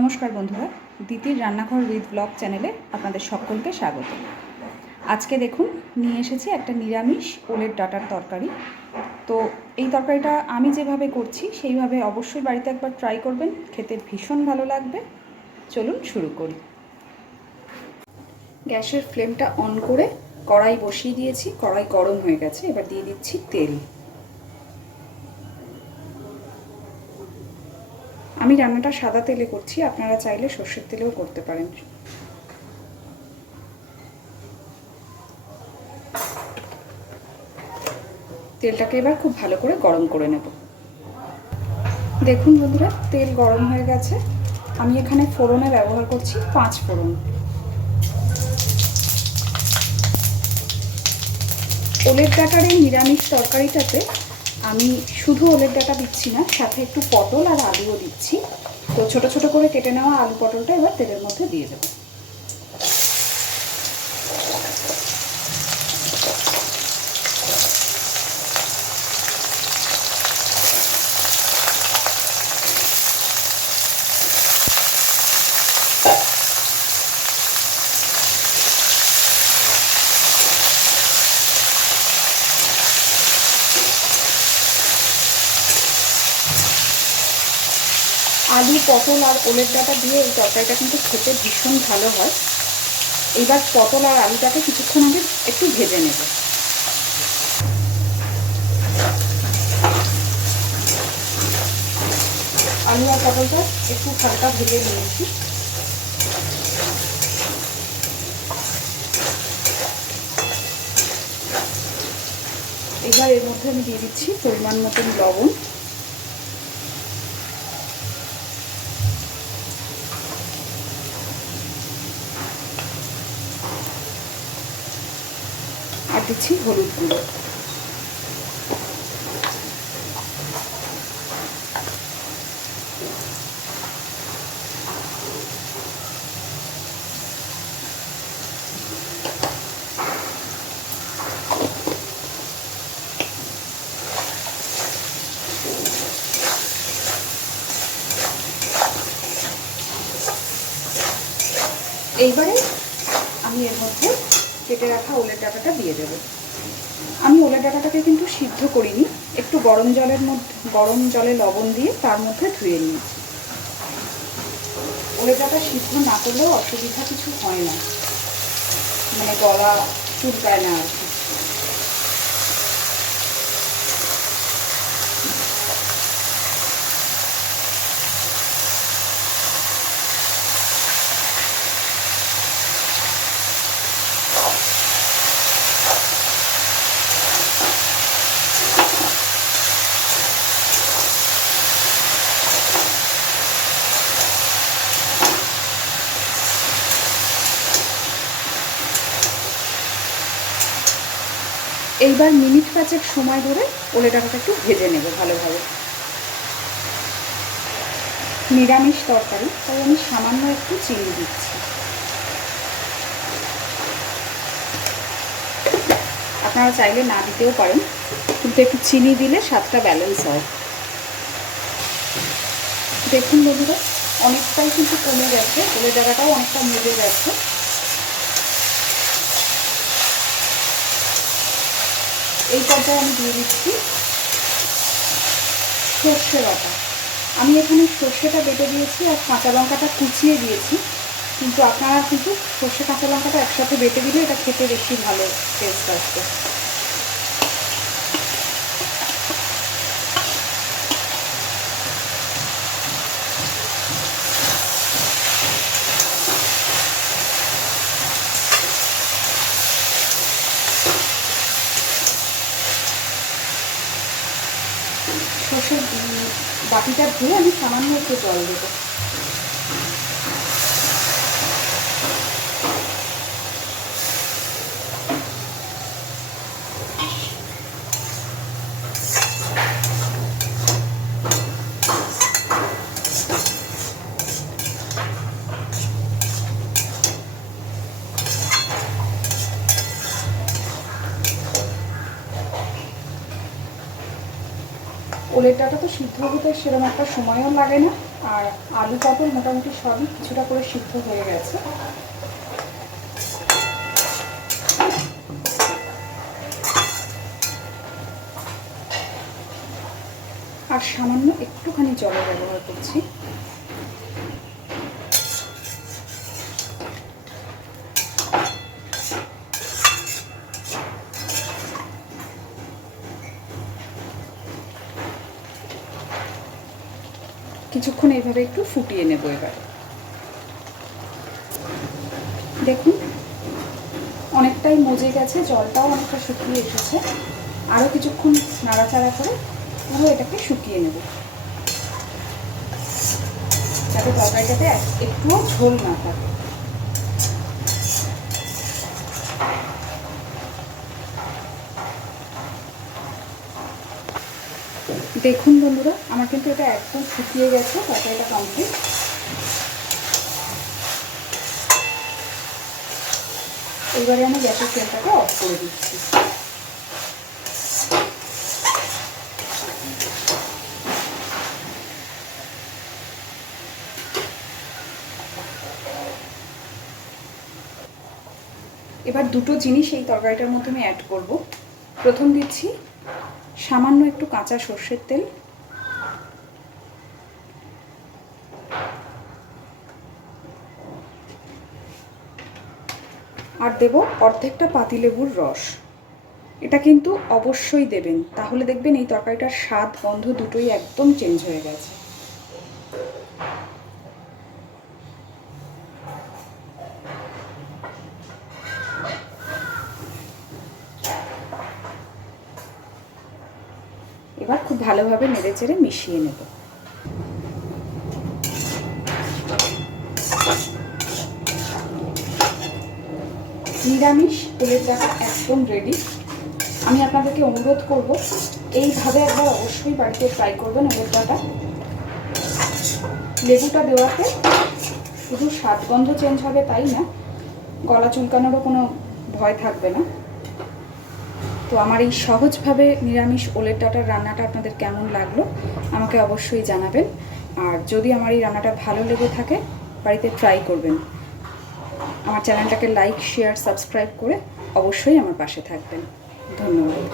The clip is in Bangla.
নমস্কার বন্ধুরা, দিতির রান্নাঘর উইথ ব্লগ চ্যানেলে আপনাদের সকলকে স্বাগত। আজকে দেখুন নিয়ে এসেছি একটা নিরামিষ ওলের ডাঁটার তরকারি। তো এই তরকারিটা আমি যেভাবে করছি সেইভাবে অবশ্যই বাড়িতে একবার ট্রাই করবেন, খেতে ভীষণ ভালো লাগবে। চলুন শুরু করি। গ্যাসের ফ্লেমটা অন করে কড়াই বসিয়ে দিয়েছি, কড়াই গরম হয়ে গেছে। এবার দিয়ে দিচ্ছি তেল। আমি রান্নাটা সাদা তেলে করছি, আপনারা চাইলে সর্ষের তেলেও করতে পারেন। তেলটাকে এবার খুব ভালো করে গরম করে নেব। দেখুন বন্ধুরা, তেল গরম হয়ে গেছে। আমি এখানে ফোড়নে ব্যবহার করছি 5 ফোড়ন। ওলের ডাঁটার এই নিরামিষ তরকারিটাতে আমি শুধু ওলের ডাঁটা দিচ্ছি না, সাথে একটু পটল আর আলুও দিচ্ছি। তো ছোট ছোট করে কেটে নেওয়া আলু পটলটা এবার তেলের মধ্যে দিয়ে দেবো। আলু, পটল আর ওলের ডাঁটা দিয়ে এই তরকারিটা কিন্তু খেতে ভীষণ ভালো হয়। এবার পটল আর আলুটাকে কিছুক্ষণ আগে একটু ভেজে নেব। আলু আর পটলটা একটু হালকা ভেজে নিয়েছি। এবার এর মধ্যে আমি দিয়ে দিচ্ছি পরিমাণ মতন লবণ, আর দিচ্ছি হলুদ গুঁড়ো। এইবারে আমি এর মধ্যে কেটে রাখা ওলের ডাঁটাটা দিয়ে দেবো। আমি ওলের ডাঁটাটাকে কিন্তু সিদ্ধ করিনি, একটু গরম জলে লবণ দিয়ে তার মধ্যে ধুয়ে নিয়েছি। ওলের ডাঁটা সিদ্ধ না করলেও অসুবিধা কিছু হয় না, মানে গলা চুলকায় না আর কি। এইবার মিনিট 5 সময় ধরে ওলের ডাঁটাটা একটু ভেজে নেব ভালোভাবে। নিরামিষ তরকারি, তাই আমি সামান্য একটু চিনি দিচ্ছি। আপনারা চাইলে না দিতেও পারেন, কিন্তু একটু চিনি দিলে স্বাদটা ব্যালেন্স হয়। দেখুন বন্ধুরা, অনেকটাই কিন্তু কমে গেছে, ওলের ডাঁটাটাও অনেকটা মেজে গেছে। এই পর্যায়ে আমি দিয়ে দিচ্ছি সর্ষে বাটা। আমি এখানে সর্ষেটা বেটে দিয়েছি আর কাঁচা লঙ্কাটা কুচিয়ে দিয়েছি, কিন্তু আপনারা কিন্তু সর্ষে কাঁচা লঙ্কাটা একসাথে বেটে দিলে এটা খেতে বেশি ভালো টেস্ট আসবে। সর্ষের বাটিটা ধুয়ে আমি সামান্য একটু জল দেবো। ওলের ডাঁটা তো সিদ্ধ হতে সেরকম একটা সময়ও লাগে না, আর আলু পটল মোটামুটি সবই কিছুটা করে সিদ্ধ হয়ে গেছে। আর সামান্য একটুখানি জলের ব্যবহার করছি। কিছুক্ষণ এইভাবে একটু ফুটিয়ে নেব। এবার দেখুন অনেকটাই মজে গেছে, জলটাও অনেকটা শুকিয়ে এসেছে। আরও কিছুক্ষণ নাড়াচাড়া করে পুরো এটাকে শুকিয়ে নেব, যাতে তরকারিটাতে একটুও ঝোল না থাকে। দেখুন বন্ধুরা, আমার কিন্তু এটা একদম শুকিয়ে গেছে, তরকারিটা কমপ্লিট। এবারে আমি গ্যাসের ফ্লেমটাকে অফ করে দিচ্ছি। এবার দুটো জিনিস এই তরকারিটার মধ্যে আমি অ্যাড করব। প্রথম দিচ্ছি সামান্য একটু কাঁচা সর্ষের তেল, আর দেব অর্ধেকটা পাতিলেবুর রস। এটা কিন্তু অবশ্যই দেবেন, তাহলে দেখবেন এই তরকারিটার স্বাদ গন্ধ দুটোই একদম চেঞ্জ হয়ে গেছে। এবার খুব ভালোভাবে নেড়েচেড়ে মিশিয়ে নেব। নিরামিষ ওলের ডাঁটা একদম রেডি। আমি আপনাদেরকে অনুরোধ করব এইভাবে একবার অবশ্যই বাড়িতে ট্রাই করবেন ওলের ডাঁটা। লেবুটা দেওয়াতে শুধু স্বাদ গন্ধ চেঞ্জ হবে তাই না, গলা চুলকানোরও কোনো ভয় থাকবে না। তো আমার এই সহজভাবে নিরামিষ ওলের ডাঁটার রান্নাটা আপনাদের কেমন লাগলো আমাকে অবশ্যই জানাবেন। আর যদি আমার এই রান্নাটা ভালো লেগে থাকে বাড়িতে ট্রাই করবেন। আমার চ্যানেলটাকে লাইক, শেয়ার, সাবস্ক্রাইব করে অবশ্যই আমার পাশে থাকবেন। ধন্যবাদ।